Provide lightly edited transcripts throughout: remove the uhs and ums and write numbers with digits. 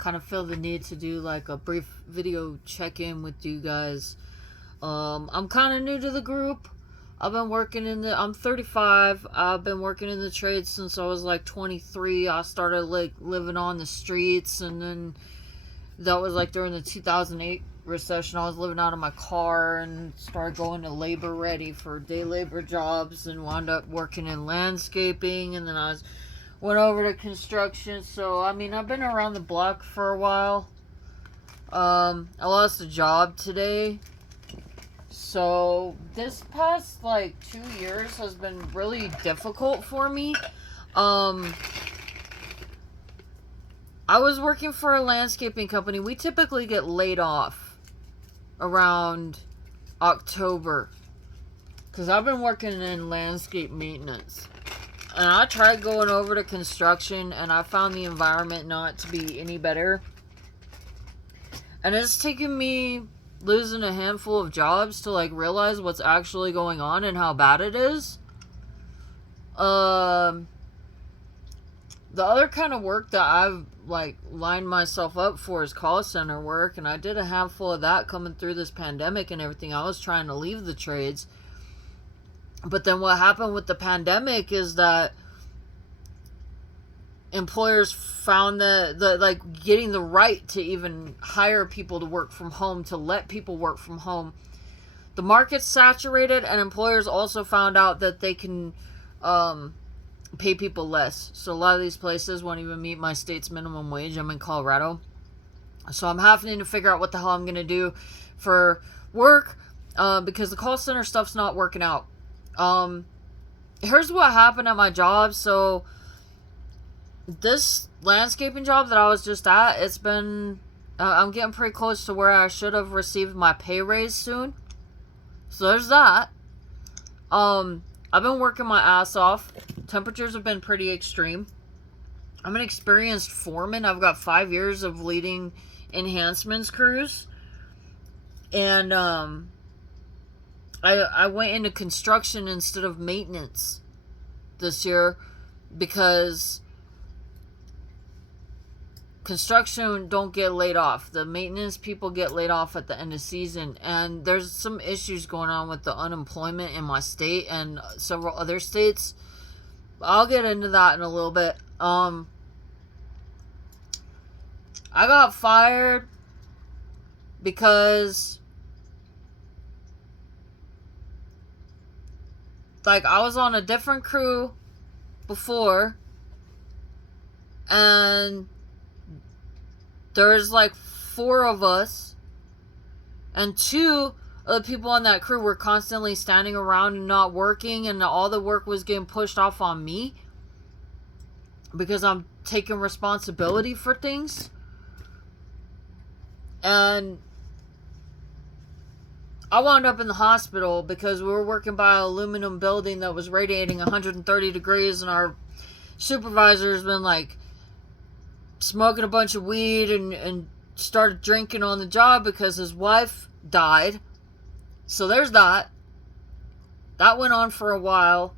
kind of feel the need to do like a brief video check-in with you guys. I'm kind of new to the group. I'm 35. I've been working in the trade since I was like 23. I started like living on the streets, and then that was like during the 2008 recession. I was living out of my car and started going to labor ready for day labor jobs, and wound up working in landscaping, and then went over to construction. So I mean, I've been around the block for a while. I lost a job today. So this past like 2 years has been really difficult for me. I was working for a landscaping company. We typically get laid off around October, because I've been working in landscape maintenance. And I tried going over to construction, and I found the environment not to be any better. And it's taken me losing a handful of jobs to like realize what's actually going on and how bad it is. The other kind of work that I've like lined myself up for is call center work, and I did a handful of that coming through this pandemic and everything. I was trying to leave the trades, but then what happened with the pandemic is that employers found that like getting the right to even hire people to work from home, to let people work from home, the market's saturated, and employers also found out that they can pay people less. So a lot of these places won't even meet my state's minimum wage. I'm in Colorado, so I'm having to figure out what the hell I'm gonna do for work, because the call center stuff's not working out. Here's what happened at my job. So this landscaping job that I was just at, it's been, I'm getting pretty close to where I should have received my pay raise soon. So there's that. I've been working my ass off. Temperatures have been pretty extreme. I'm an experienced foreman. I've got 5 years of leading enhancements crews. And, I went into construction instead of maintenance this year, because construction don't get laid off. The maintenance people get laid off at the end of season, and there's some issues going on with the unemployment in my state and several other states. I'll get into that in a little bit. I got fired because like I was on a different crew before, and there's like 4 of us, and 2 of the people on that crew were constantly standing around and not working, and all the work was getting pushed off on me because I'm taking responsibility for things. And I wound up in the hospital because we were working by an aluminum building that was radiating 130 degrees, and our supervisor's been like smoking a bunch of weed and started drinking on the job because his wife died. So there's that. That went on for a while.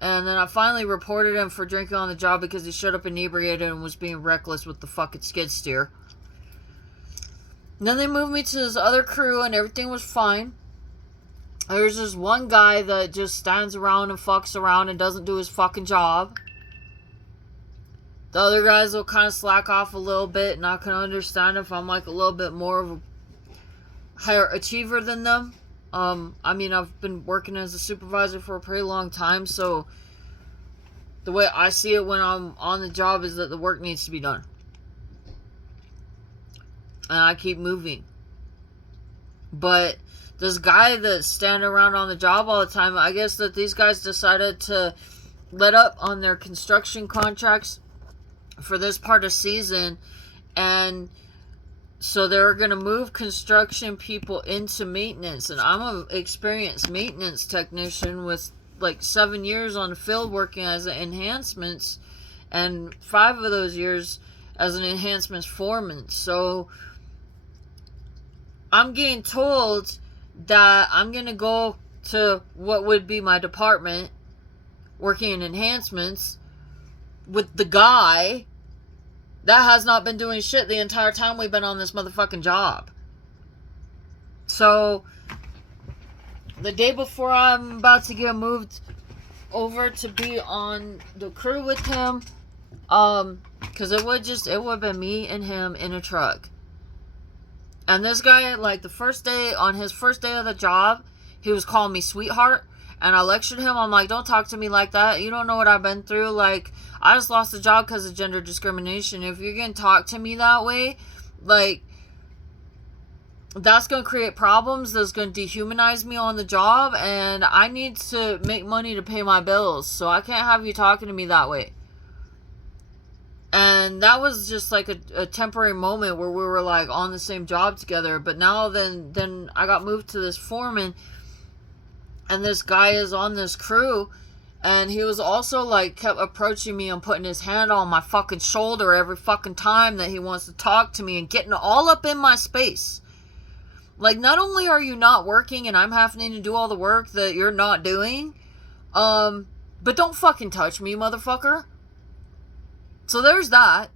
And then I finally reported him for drinking on the job because he showed up inebriated and was being reckless with the fucking skid steer. And then they moved me to this other crew, and everything was fine. There's this one guy that just stands around and fucks around and doesn't do his fucking job. The other guys will kind of slack off a little bit, and I can understand if I'm like a little bit more of a higher achiever than them. I mean, I've been working as a supervisor for a pretty long time, so the way I see it when I'm on the job is that the work needs to be done. And I keep moving. But this guy that's standing around on the job all the time, I guess that these guys decided to let up on their construction contracts for this part of season, and so they're going to move construction people into maintenance. And I'm an experienced maintenance technician with like 7 years on the field working as an enhancements, and 5 of those years as an enhancements foreman. So I'm getting told that I'm going to go to what would be my department working in enhancements with the guy that has not been doing shit the entire time we've been on this motherfucking job. So, the day before I'm about to get moved over to be on the crew with him, because it would have been me and him in a truck. And this guy, like, on his first day of the job, he was calling me sweetheart. And I lectured him. I'm like, don't talk to me like that. You don't know what I've been through. Like, I just lost a job because of gender discrimination. If you're going to talk to me that way, like, that's going to create problems. That's going to dehumanize me on the job. And I need to make money to pay my bills. So I can't have you talking to me that way. And that was just like a temporary moment where we were like on the same job together. But now then I got moved to this foreman. And this guy is on this crew, and he was also, like, kept approaching me and putting his hand on my fucking shoulder every fucking time that he wants to talk to me and getting all up in my space. Like, not only are you not working and I'm having to do all the work that you're not doing, but don't fucking touch me, motherfucker. So there's that.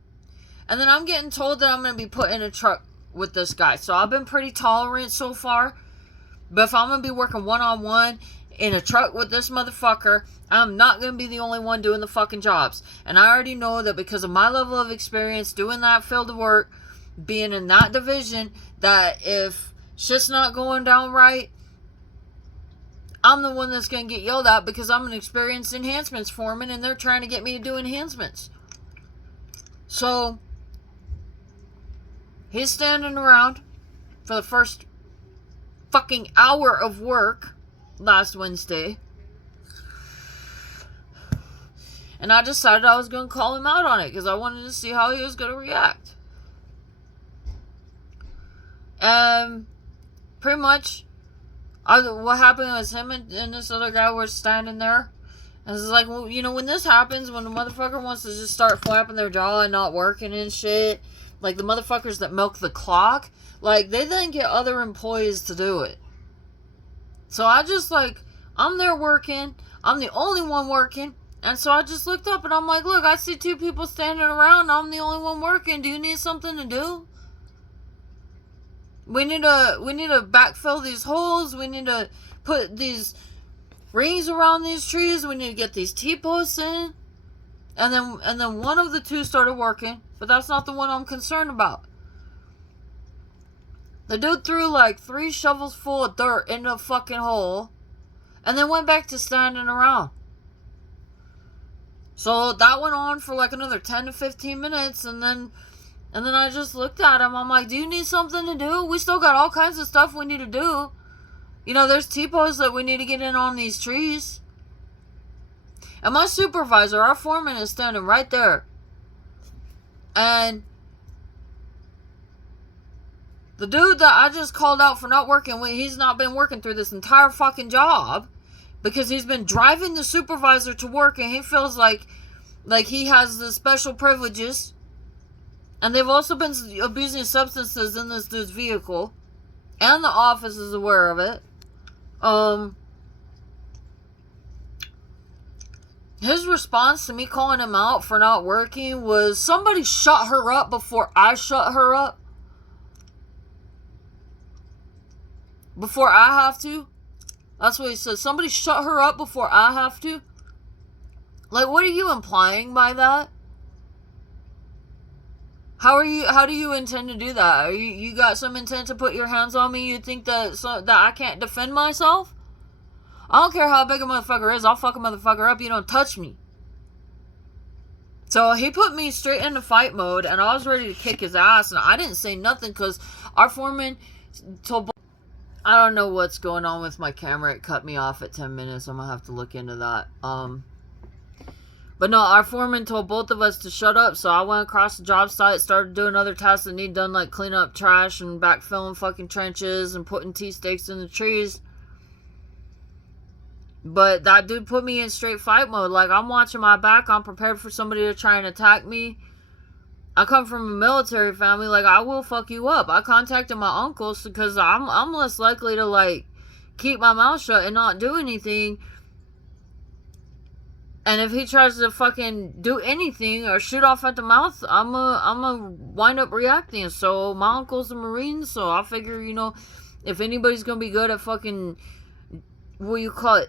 And then I'm getting told that I'm going to be put in a truck with this guy. So I've been pretty tolerant so far. But if I'm going to be working one-on-one in a truck with this motherfucker, I'm not going to be the only one doing the fucking jobs. And I already know that because of my level of experience doing that field of work, being in that division, that if shit's not going down right, I'm the one that's going to get yelled at because I'm an experienced enhancements foreman and they're trying to get me to do enhancements. So, he's standing around for the first fucking hour of work last Wednesday. And I decided I was going to call him out on it because I wanted to see how he was going to react. And pretty much what happened was him and this other guy were standing there. And it's like, well, you know, when this happens, when the motherfucker wants to just start flapping their jaw and not working and shit, like the motherfuckers that milk the clock, like, they then get other employees to do it. So I just, like, I'm there working. I'm the only one working. And so I just looked up and I'm like, look, I see two people standing around. I'm the only one working. Do you need something to do? We need to backfill these holes. We need to put these rings around these trees. We need to get these T-posts in. And then one of the two started working. But that's not the one I'm concerned about. The dude threw like 3 shovels full of dirt into a fucking hole. And then went back to standing around. So that went on for like another 10 to 15 minutes. And then I just looked at him. I'm like, do you need something to do? We still got all kinds of stuff we need to do. You know, there's T-posts that we need to get in on these trees. And my supervisor, our foreman, is standing right there. And the dude that I just called out for not working, he's not been working through this entire fucking job because he's been driving the supervisor to work and he feels like he has the special privileges. And they've also been abusing substances in this dude's vehicle. And the office is aware of it. His response to me calling him out for not working was, somebody shut her up before I shut her up. Before I have to. That's what he said. Somebody shut her up before I have to. Like, what are you implying by that? How do you intend to do that? You got some intent to put your hands on me? You think that I can't defend myself? I don't care how big a motherfucker is. I'll fuck a motherfucker up. You don't touch me. So he put me straight into fight mode, and I was ready to kick his ass, and I didn't say nothing because our foreman told... I don't know what's going on with my camera. It cut me off at 10 minutes. I'm going to have to look into that. But no, our foreman told both of us to shut up, so I went across the job site, started doing other tasks that need done, like clean up trash and backfilling fucking trenches and putting T-stakes in the trees. But that dude put me in straight fight mode. Like, I'm watching my back. I'm prepared for somebody to try and attack me. I come from a military family. Like, I will fuck you up. I contacted my uncles because I'm less likely to, like, keep my mouth shut and not do anything And if he tries to fucking do anything or shoot off at the mouth, I'm wind up reacting. So my uncle's a Marine, so I figure, if anybody's gonna be good at fucking, what do you call it,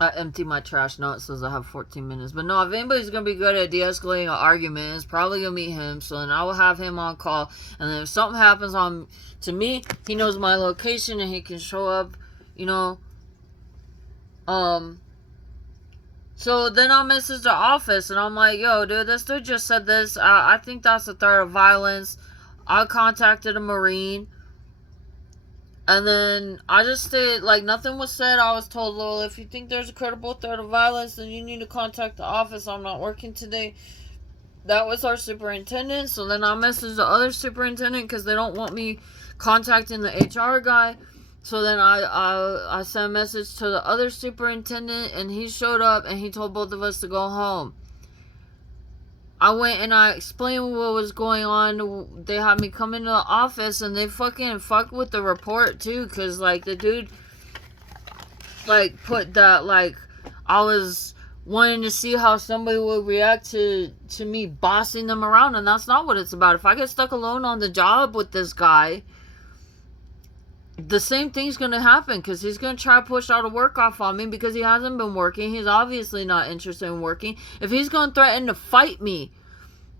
I empty my trash. Now it says I have 14 minutes. But no, if anybody's going to be good at de-escalating an argument, it's probably going to be him. So then I will have him on call. And then if something happens to me, he knows my location and he can show up, So then I'll message the office and I'm like, yo, dude, this dude just said this. I think that's a threat of violence. I contacted a Marine. And then I just stayed, like, nothing was said. I was told, well, if you think there's a credible threat of violence, then you need to contact the office. I'm not working today. That was our superintendent. So then I messaged the other superintendent because they don't want me contacting the HR guy. So then I sent a message to the other superintendent, and he showed up, and he told both of us to go home. I went and I explained what was going on. They had me come into the office and they fucking fucked with the report too. Cause like the dude like put that like I was wanting to see how somebody would react to me bossing them around. And that's not what it's about. If I get stuck alone on the job with this guy, the same thing's going to happen. Because he's going to try to push all the work off on me because he hasn't been working. He's obviously not interested in working. If he's going to threaten to fight me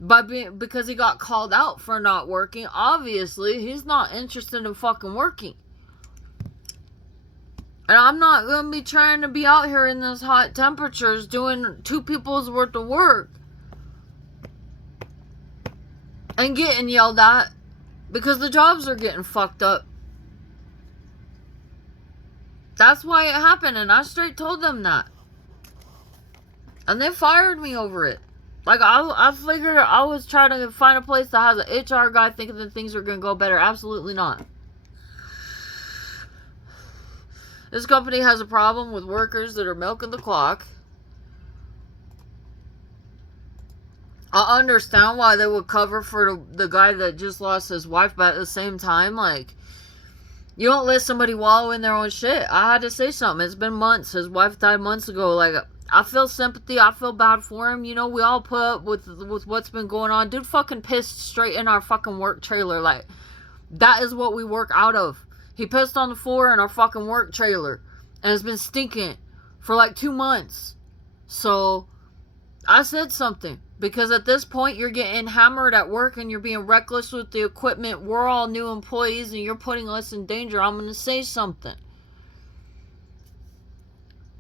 because he got called out for not working, obviously he's not interested in fucking working. And I'm not going to be trying to be out here in this hot temperatures doing 2 people's worth of work and getting yelled at because the jobs are getting fucked up. That's why it happened, and I straight told them that. And they fired me over it. Like, I figured I was trying to find a place that has an HR guy thinking that things are going to go better. Absolutely not. This company has a problem with workers that are milking the clock. I understand why they would cover for the guy that just lost his wife, but at the same time, like, you don't let somebody wallow in their own shit. I had to say something. It's been months. His wife died months ago. Like, I feel sympathy. I feel bad for him. You know, we all put up with what's been going on. Dude fucking pissed straight in our fucking work trailer. Like, that is what we work out of. He pissed on the floor in our fucking work trailer. And it's been stinking for like 2 months. So, I said something. Because at this point, you're getting hammered at work and you're being reckless with the equipment. We're all new employees and you're putting us in danger. I'm going to say something.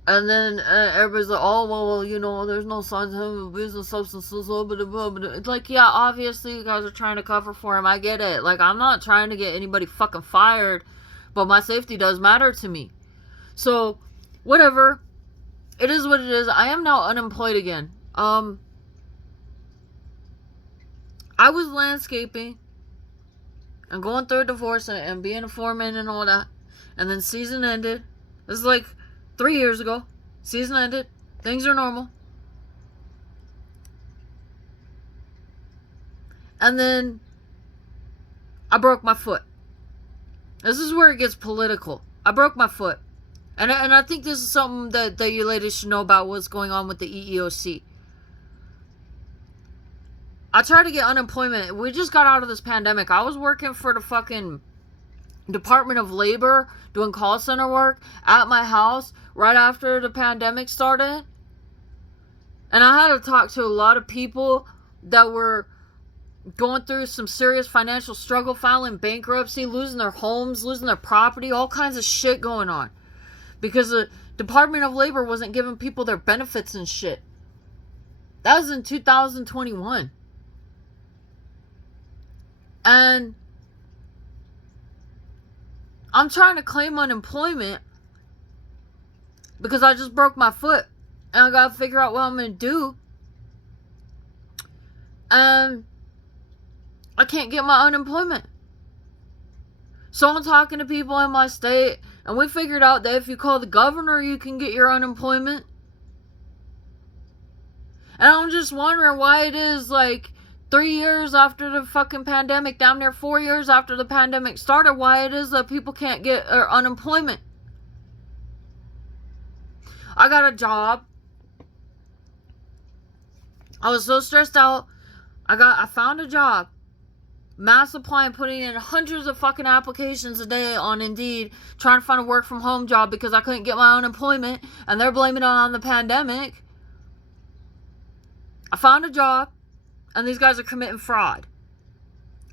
And then everybody's like, oh, well, you know, there's no signs of him abusing substances. It's like, yeah, obviously you guys are trying to cover for him. I get it. Like, I'm not trying to get anybody fucking fired. But my safety does matter to me. So, whatever. It is what it is. I am now unemployed again. I was landscaping and going through a divorce and being a foreman and all that. And then season ended. This is like 3 years ago. Season ended. Things are normal. And then I broke my foot. This is where it gets political. I broke my foot. And I think this is something that you ladies should know about what's going on with the EEOC. I tried to get unemployment. We just got out of this pandemic. I was working for the fucking Department of Labor, doing call center work at my house right after the pandemic started. And I had to talk to a lot of people that were going through some serious financial struggle, filing bankruptcy, losing their homes, losing their property, all kinds of shit going on. Because the Department of Labor wasn't giving people their benefits and shit. That was in 2021. And I'm trying to claim unemployment because I just broke my foot and I gotta figure out what I'm gonna do. And I can't get my unemployment. So I'm talking to people in my state, and we figured out that if you call the governor, you can get your unemployment. And I'm just wondering why it is like 3 years after the fucking pandemic, damn near 4 years after the pandemic started, why it is that people can't get unemployment. I got a job. I was so stressed out. I found a job. Mass applying, putting in hundreds of fucking applications a day on Indeed, trying to find a work from home job because I couldn't get my own employment, and they're blaming it on the pandemic. I found a job, and these guys are committing fraud.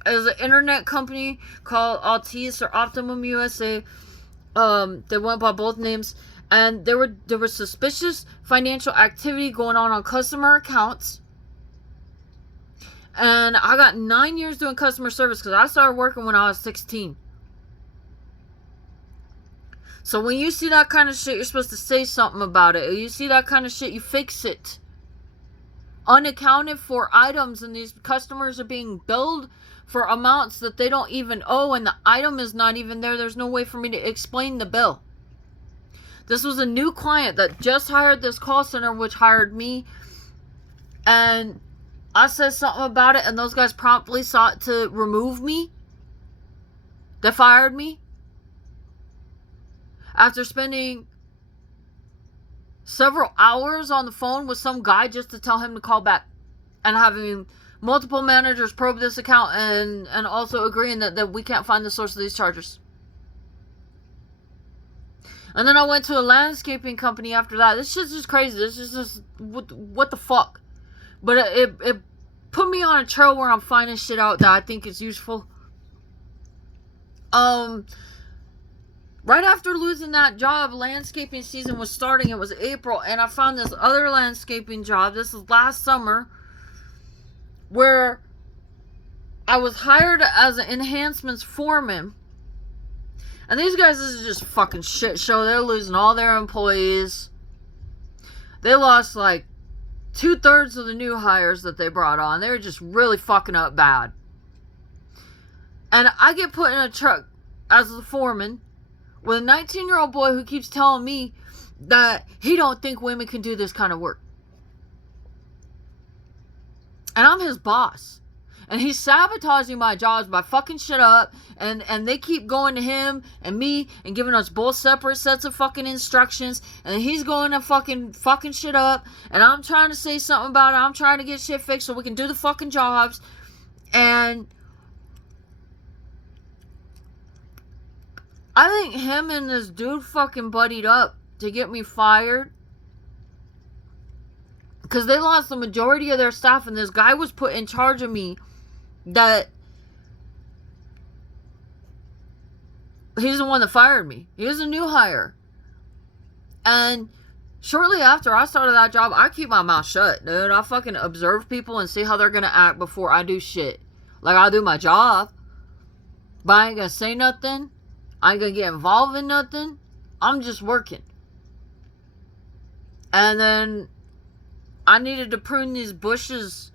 There's an internet company called Altice or Optimum U.S.A. They went by both names, and there was suspicious financial activity going on customer accounts. And I got 9 years doing customer service because I started working when I was 16. So when you see that kind of shit, you're supposed to say something about it. If you see that kind of shit, you fix it. Unaccounted for items, and these customers are being billed for amounts that they don't even owe, and the item is not even there. There's no way for me to explain the bill. This was a new client that just hired this call center, which hired me. And I said something about it, and those guys promptly sought to remove me. They fired me. After spending several hours on the phone with some guy just to tell him to call back. And having multiple managers probe this account and also agreeing that we can't find the source of these charges. And then I went to a landscaping company after that. This shit's just crazy. This is just, what the fuck? But it put me on a trail where I'm finding shit out that I think is useful. Right after losing that job, landscaping season was starting. It was April, and I found this other landscaping job. This was last summer, where I was hired as an enhancements foreman. And these guys, this is just fucking shit show. They're losing all their employees. They lost like 2/3 of the new hires that they brought on. They were just really fucking up bad. And I get put in a truck as the foreman with a 19-year-old boy who keeps telling me that he don't think women can do this kind of work. And I'm his boss. And he's sabotaging my jobs by fucking shit up. And they keep going to him and me and giving us both separate sets of fucking instructions. And he's going to fucking shit up. And I'm trying to say something about it. I'm trying to get shit fixed so we can do the fucking jobs. And I think him and this dude fucking buddied up to get me fired. Because they lost the majority of their staff. And this guy was put in charge of me. That he's the one that fired me. He was a new hire. And shortly after I started that job, I keep my mouth shut, dude. I fucking observe people and see how they're gonna act before I do shit. Like, I do my job, but I ain't gonna say nothing. I ain't gonna get involved in nothing. I'm just working. And then I needed to prune these bushes,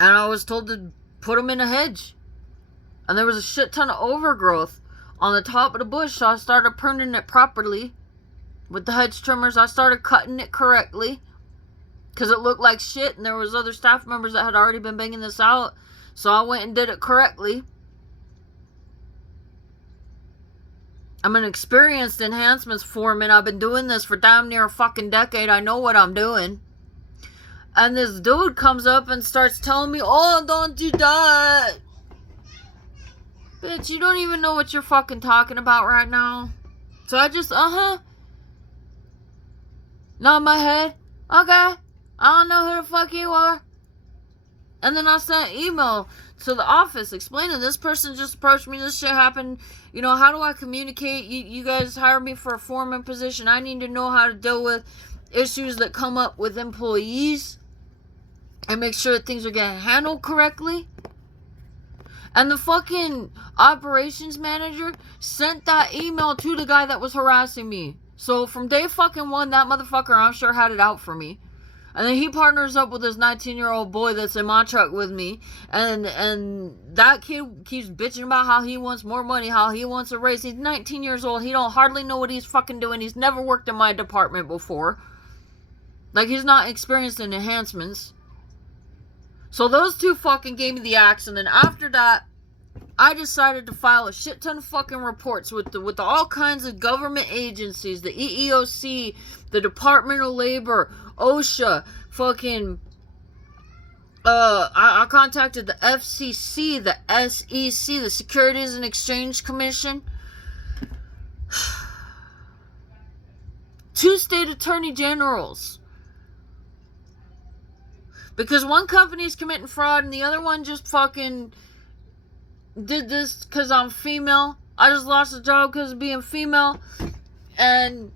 and I was told to put them in a hedge. And there was a shit ton of overgrowth on the top of the bush, so I started pruning it properly. With the hedge trimmers, I started cutting it correctly. Because it looked like shit, and there was other staff members that had already been banging this out. So I went and did it correctly. I'm an experienced enhancements foreman. I've been doing this for damn near a fucking decade. I know what I'm doing. And this dude comes up and starts telling me, oh, don't do that. Bitch, you don't even know what you're fucking talking about right now. So I just, nod my head. Okay. I don't know who the fuck you are. And then I sent an email to the office explaining this person just approached me. This shit happened. You know, how do I communicate? You guys hired me for a foreman position. I need to know how to deal with issues that come up with employees. And make sure that things are getting handled correctly. And the fucking operations manager sent that email to the guy that was harassing me. So from day fucking one, that motherfucker, I'm sure, had it out for me. And then he partners up with this 19-year-old boy that's in my truck with me. And that kid keeps bitching about how he wants more money, how he wants a raise. He's 19 years old. He don't hardly know what he's fucking doing. He's never worked in my department before. Like, he's not experienced in enhancements. So those two fucking gave me the axe. And then after that, I decided to file a shit ton of fucking reports with all kinds of government agencies, the EEOC, the Department of Labor, OSHA, fucking, I contacted the FCC, the SEC, the Securities and Exchange Commission, 2 state attorney generals. Because one company is committing fraud and the other one just fucking did this because I'm female. I just lost a job because of being female. And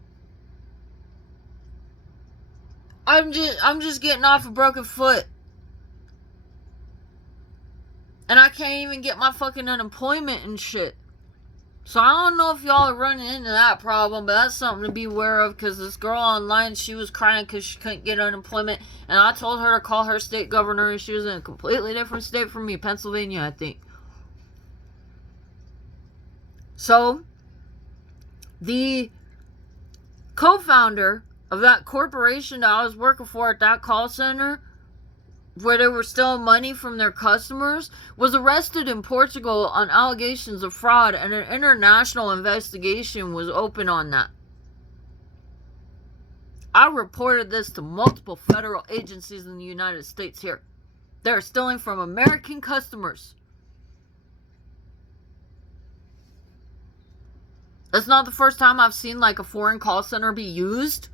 I'm just getting off a broken foot. And I can't even get my fucking unemployment and shit. So I don't know if y'all are running into that problem, but that's something to be aware of, because this girl online, she was crying because she couldn't get unemployment, and I told her to call her state governor, and she was in a completely different state from me, Pennsylvania, I think. So, the co-founder of that corporation that I was working for at that call center, where they were stealing money from their customers, was arrested in Portugal on allegations of fraud, and an international investigation was open on that. I reported this to multiple federal agencies in the United States here. They're stealing from American customers. It's not the first time I've seen like a foreign call center be used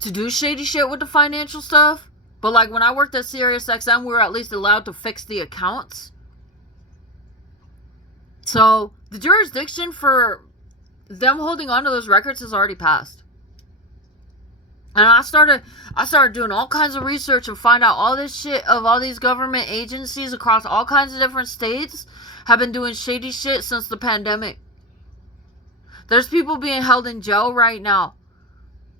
to do shady shit with the financial stuff. But like when I worked at SiriusXM, we were at least allowed to fix the accounts. So the jurisdiction for them holding on to those records has already passed. And I started doing all kinds of research and find out all this shit of all these government agencies across all kinds of different states have been doing shady shit since the pandemic. There's people being held in jail right now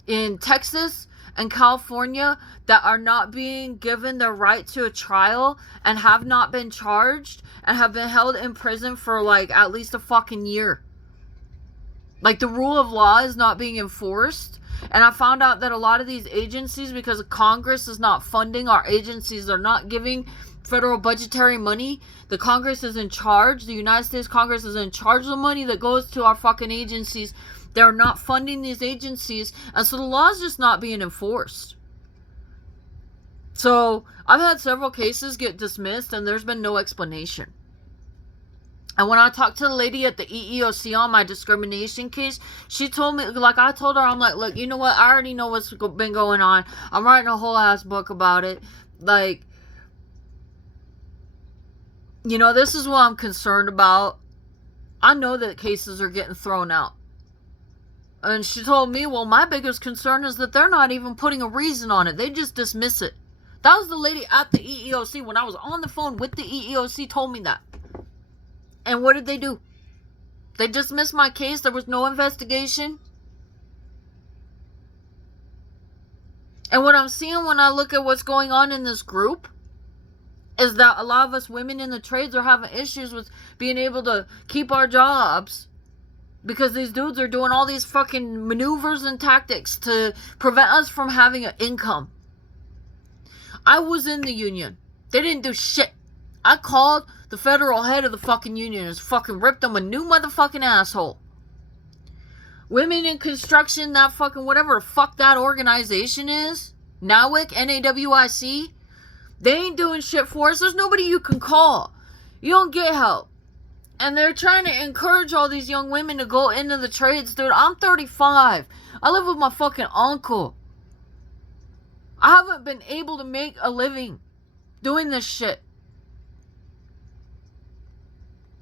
in Texas and California that are not being given their right to a trial and have not been charged and have been held in prison for like at least a fucking year. Like the rule of law is not being enforced. And I found out that a lot of these agencies, because Congress is not funding our agencies, they're not giving federal budgetary money. The Congress is in charge. The United States Congress is in charge of the money that goes to our fucking agencies. They're not funding these agencies, and so the law is just not being enforced. So I've had several cases get dismissed, and there's been no explanation. And when I talked to the lady at the EEOC on my discrimination case, she told me, like I told her, I'm like, look, you know what? I already know what's been going on. I'm writing a whole ass book about it. Like, you know, this is what I'm concerned about. I know that cases are getting thrown out. And she told me, well, my biggest concern is that they're not even putting a reason on it. They just dismiss it. That was the lady at the EEOC when I was on the phone with the EEOC told me that. And what did they do? They dismissed my case. There was no investigation. And what I'm seeing when I look at what's going on in this group is that a lot of us women in the trades are having issues with being able to keep our jobs because these dudes are doing all these fucking maneuvers and tactics to prevent us from having an income. I was in the union. They didn't do shit. I called the federal head of the fucking union and fucking ripped them a new motherfucking asshole. Women in construction, that fucking whatever the fuck that organization is, NAWIC, N-A-W-I-C, they ain't doing shit for us. There's nobody you can call. You don't get help. And they're trying to encourage all these young women to go into the trades. Dude, I'm 35. I live with my fucking uncle. I haven't been able to make a living doing this shit.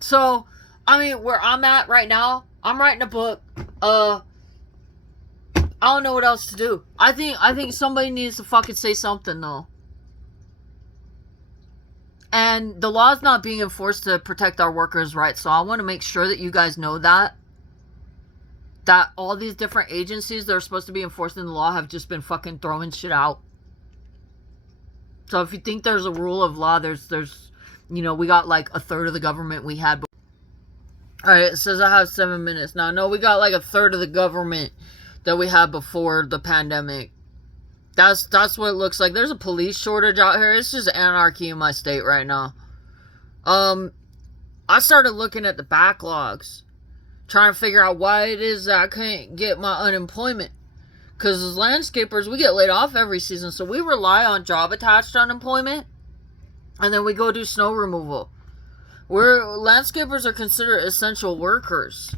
So, I mean, where I'm at right now, I'm writing a book. I don't know what else to do. I think somebody needs to fucking say something, though. And the law is not being enforced to protect our workers' rights. So I want to make sure that you guys know that all these different agencies that are supposed to be enforcing the law have just been fucking throwing shit out. So if you think there's a rule of law, there's you know, we got like a third of the government we had. Alright, it says I have 7 minutes now. No, we got like a third of the government that we had before the pandemic. That's what it looks like. There's a police shortage out here. It's just anarchy in my state right now. I started looking at the backlogs, trying to figure out why it is that I couldn't get my unemployment. Because as landscapers, we get laid off every season, so we rely on job-attached unemployment, and then we go do snow removal. Landscapers are considered essential workers.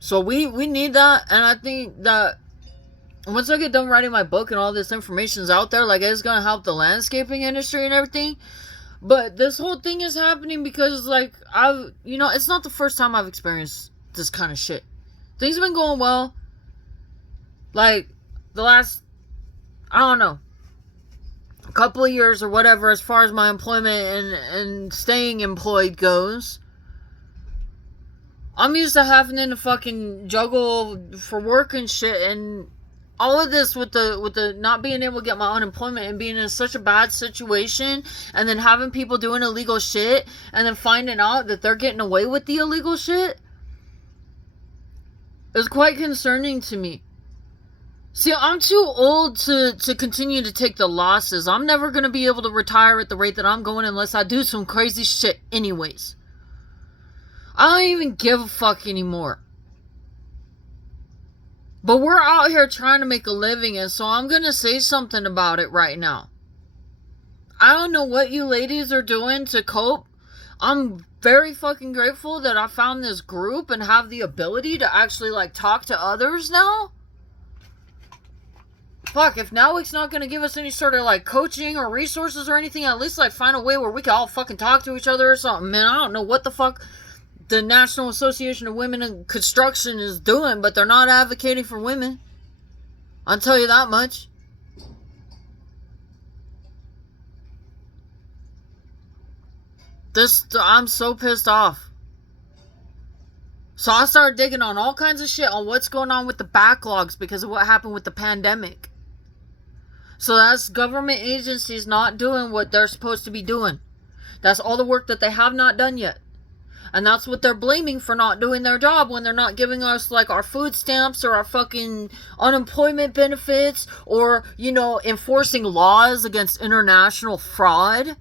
So we need that, and I think that once I get done writing my book and all this information's out there, like, it's gonna help the landscaping industry and everything. But this whole thing is happening because, like, it's not the first time I've experienced this kind of shit. Things have been going well. Like, the last, I don't know, a couple of years or whatever, as far as my employment and staying employed goes. I'm used to having to fucking juggle for work and shit, and all of this with the not being able to get my unemployment and being in such a bad situation, and then having people doing illegal shit, and then finding out that they're getting away with the illegal shit, is quite concerning to me. See, I'm too old to continue to take the losses. I'm never going to be able to retire at the rate that I'm going unless I do some crazy shit anyways. I don't even give a fuck anymore. But we're out here trying to make a living, and so I'm going to say something about it right now. I don't know what you ladies are doing to cope. I'm very fucking grateful that I found this group and have the ability to actually, like, talk to others now. Fuck, if Nowic's not going to give us any sort of, like, coaching or resources or anything, at least, like, find a way where we can all fucking talk to each other or something. Man, I don't know what the fuck the National Association of Women in Construction is doing, but they're not advocating for women. I'll tell you that much. I'm so pissed off. So I started digging on all kinds of shit on what's going on with the backlogs because of what happened with the pandemic. So that's government agencies not doing what they're supposed to be doing. That's all the work that they have not done yet. And that's what they're blaming for not doing their job when they're not giving us, like, our food stamps or our fucking unemployment benefits or, enforcing laws against international fraud.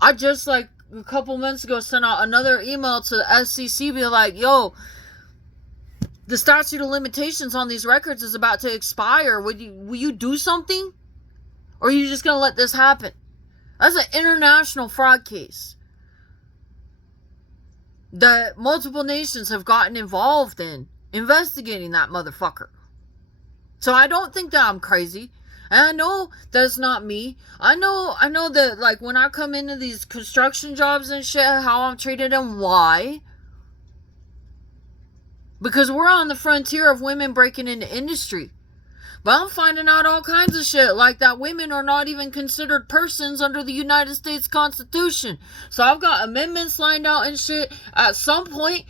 I just, like, a couple months ago sent out another email to the FCC being like, yo, the statute of limitations on these records is about to expire. Will you do something? Or are you just going to let this happen? That's an international fraud case that multiple nations have gotten involved in investigating that motherfucker. So I don't think that I'm crazy. And I know that's not me. I know that, like, when I come into these construction jobs and shit, how I'm treated and why. Because we're on the frontier of women breaking into industry. But I'm finding out all kinds of shit, like that women are not even considered persons under the United States Constitution. So I've got amendments lined out and shit. At some point,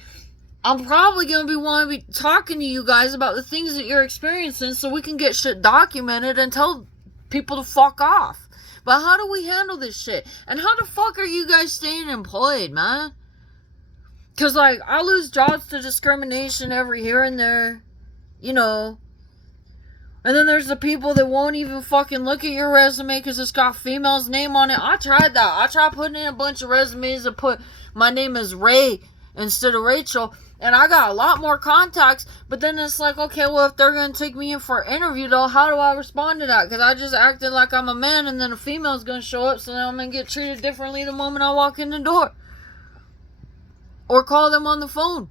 I'm probably going to be talking to you guys about the things that you're experiencing so we can get shit documented and tell people to fuck off. But how do we handle this shit? And how the fuck are you guys staying employed, man? Because, like, I lose jobs to discrimination every here and there, And then there's the people that won't even fucking look at your resume because it's got female's name on it. I tried that. I tried putting in a bunch of resumes and put my name as Ray instead of Rachel. And I got a lot more contacts. But then it's like, okay, well, if they're going to take me in for an interview, though, how do I respond to that? Because I just acted like I'm a man and then a female's going to show up. So then I'm going to get treated differently the moment I walk in the door. Or call them on the phone.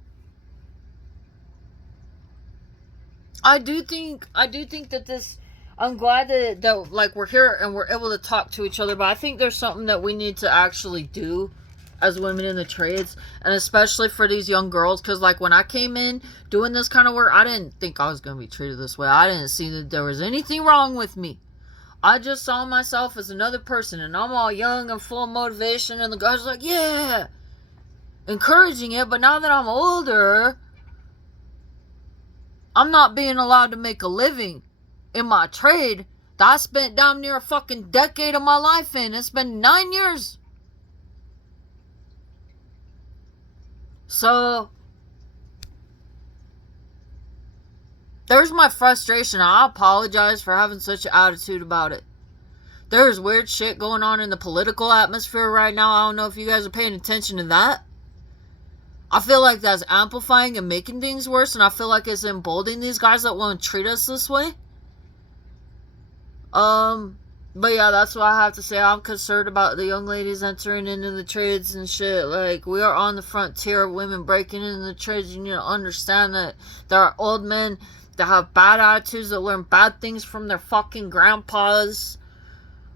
I do think that this, I'm glad that like we're here and we're able to talk to each other, but I think there's something that we need to actually do as women in the trades, and especially for these young girls, because, like, when I came in doing this kind of work, I didn't think I was going to be treated this way. I didn't see that there was anything wrong with me. I just saw myself as another person, and I'm all young and full of motivation, and the guys are like, yeah, encouraging it. But now that I'm older, I'm not being allowed to make a living in my trade that I spent damn near a fucking decade of my life in. It's been 9 years. So, there's my frustration. I apologize for having such an attitude about it. There's weird shit going on in the political atmosphere right now. I don't know if you guys are paying attention to that. I feel like that's amplifying and making things worse, and I feel like it's emboldening these guys that want to treat us this way. But yeah, that's what I have to say. I'm concerned about the young ladies entering into the trades and shit. Like, we are on the frontier of women breaking into the trades. You need to understand that there are old men that have bad attitudes, that learn bad things from their fucking grandpas,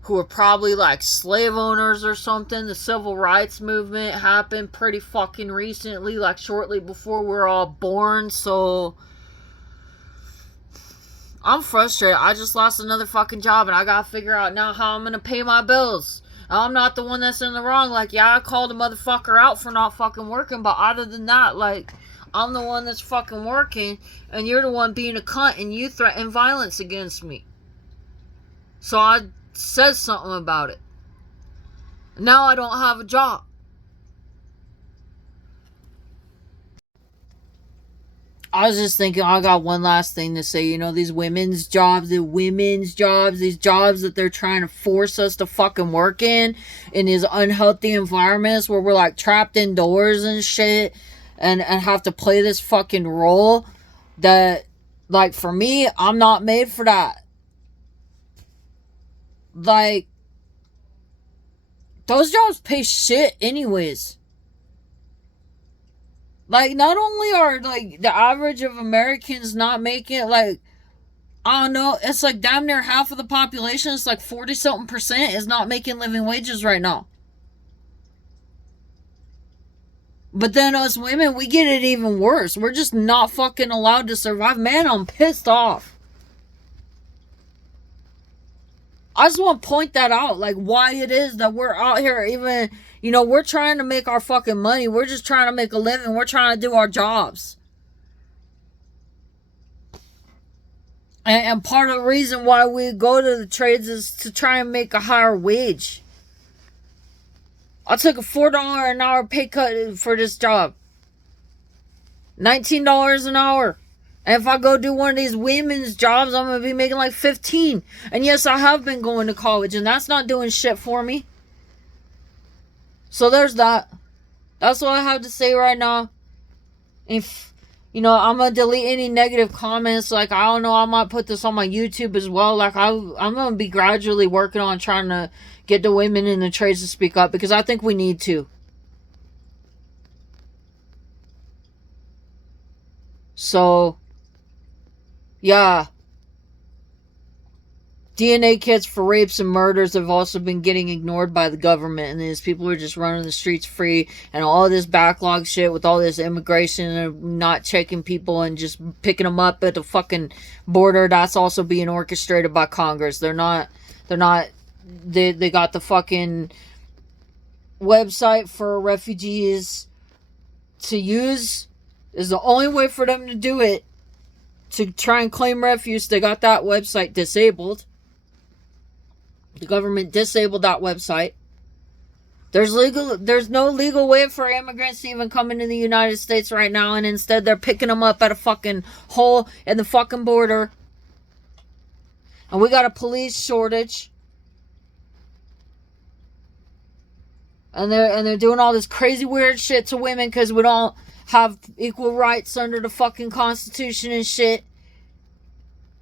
who are probably like slave owners or something. The civil rights movement happened pretty fucking recently, like shortly before we were all born. So I'm frustrated. I just lost another fucking job, and I gotta figure out now how I'm gonna pay my bills. I'm not the one that's in the wrong. Like, yeah, I called a motherfucker out for not fucking working, but other than that, like, I'm the one that's fucking working, and you're the one being a cunt, and you threaten violence against me. So I said something about it. Now I don't have a job. I was just thinking, I got one last thing to say. You know, these women's jobs, these jobs that they're trying to force us to fucking work in these unhealthy environments where we're like trapped indoors and shit, and have to play this fucking role that, like, for me, I'm not made for that. Like, those jobs pay shit anyways. Like, not only are, like, the average of Americans not making it, like, I don't know, it's like damn near half of the population, it's like 40-something% is not making living wages right now. But then us women, we get it even worse. We're just not fucking allowed to survive. Man, I'm pissed off. I just want to point that out, like, why it is that we're out here even, you know, we're trying to make our fucking money. We're just trying to make a living. We're trying to do our jobs. And part of the reason why we go to the trades is to try and make a higher wage. I took a $4 an hour pay cut for this job. $19 an hour. And if I go do one of these women's jobs, I'm going to be making like $15. And yes, I have been going to college, and that's not doing shit for me. So there's that. That's what I have to say right now. If, you know, I'm going to delete any negative comments. Like, I don't know, I might put this on my YouTube as well. Like, I'm going to be gradually working on trying to get the women in the trades to speak up, because I think we need to. So, yeah. DNA kits for rapes and murders have also been getting ignored by the government, and these people are just running the streets free, and all this backlog shit with all this immigration and not checking people and just picking them up at the fucking border. That's also being orchestrated by Congress. They got the fucking website for refugees to use. Is the only way for them to do it, to try and claim refuge. They got that website disabled. The government disabled that website. There's no legal way for immigrants to even come into the United States right now, and instead they're picking them up at a fucking hole in the fucking border. And we got a police shortage. And they're doing all this crazy weird shit to women because we don't have equal rights under the fucking Constitution and shit.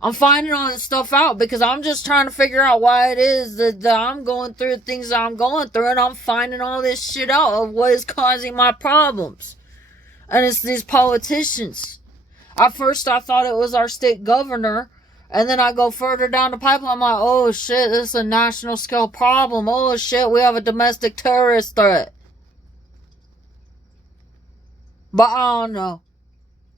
I'm finding all this stuff out because I'm just trying to figure out why it is that I'm going through the things that I'm going through, and I'm finding all this shit out of what is causing my problems. And it's these politicians. At first I thought it was our state governor, and then I go further down the pipeline, I'm like, oh shit, this is a national scale problem. Oh shit, we have a domestic terrorist threat. But I don't know.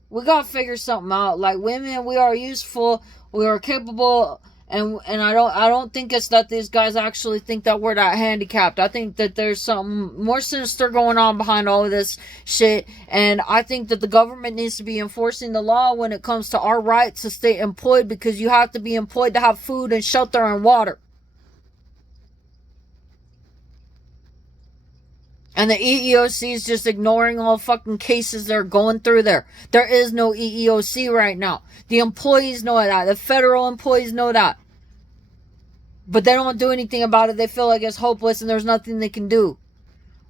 We gotta figure something out. Like, women, we are useful, we are capable, and I don't think it's that these guys actually think that we're that handicapped. I think that there's something more sinister going on behind all of this shit, and I think that the government needs to be enforcing the law when it comes to our right to stay employed, because you have to be employed to have food and shelter and water. And the EEOC is just ignoring all fucking cases they're going through there. There is no EEOC right now. The employees know that. The federal employees know that. But they don't do anything about it. They feel like it's hopeless and there's nothing they can do.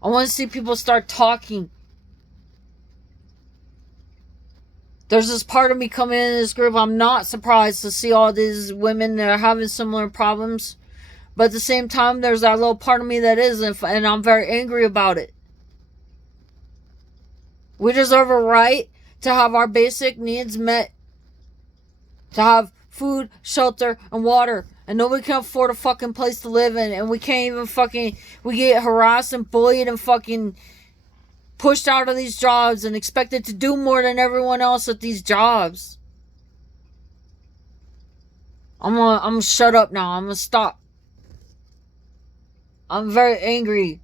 I want to see people start talking. There's this part of me coming in this group. I'm not surprised to see all these women that are having similar problems. But at the same time, there's that little part of me that isn't. And I'm very angry about it. We deserve a right to have our basic needs met. To have food, shelter, and water. And nobody can afford a fucking place to live in. And we can't even fucking... We get harassed and bullied and fucking... pushed out of these jobs and expected to do more than everyone else at these jobs. I'm gonna shut up now. I'm gonna stop. I'm very angry.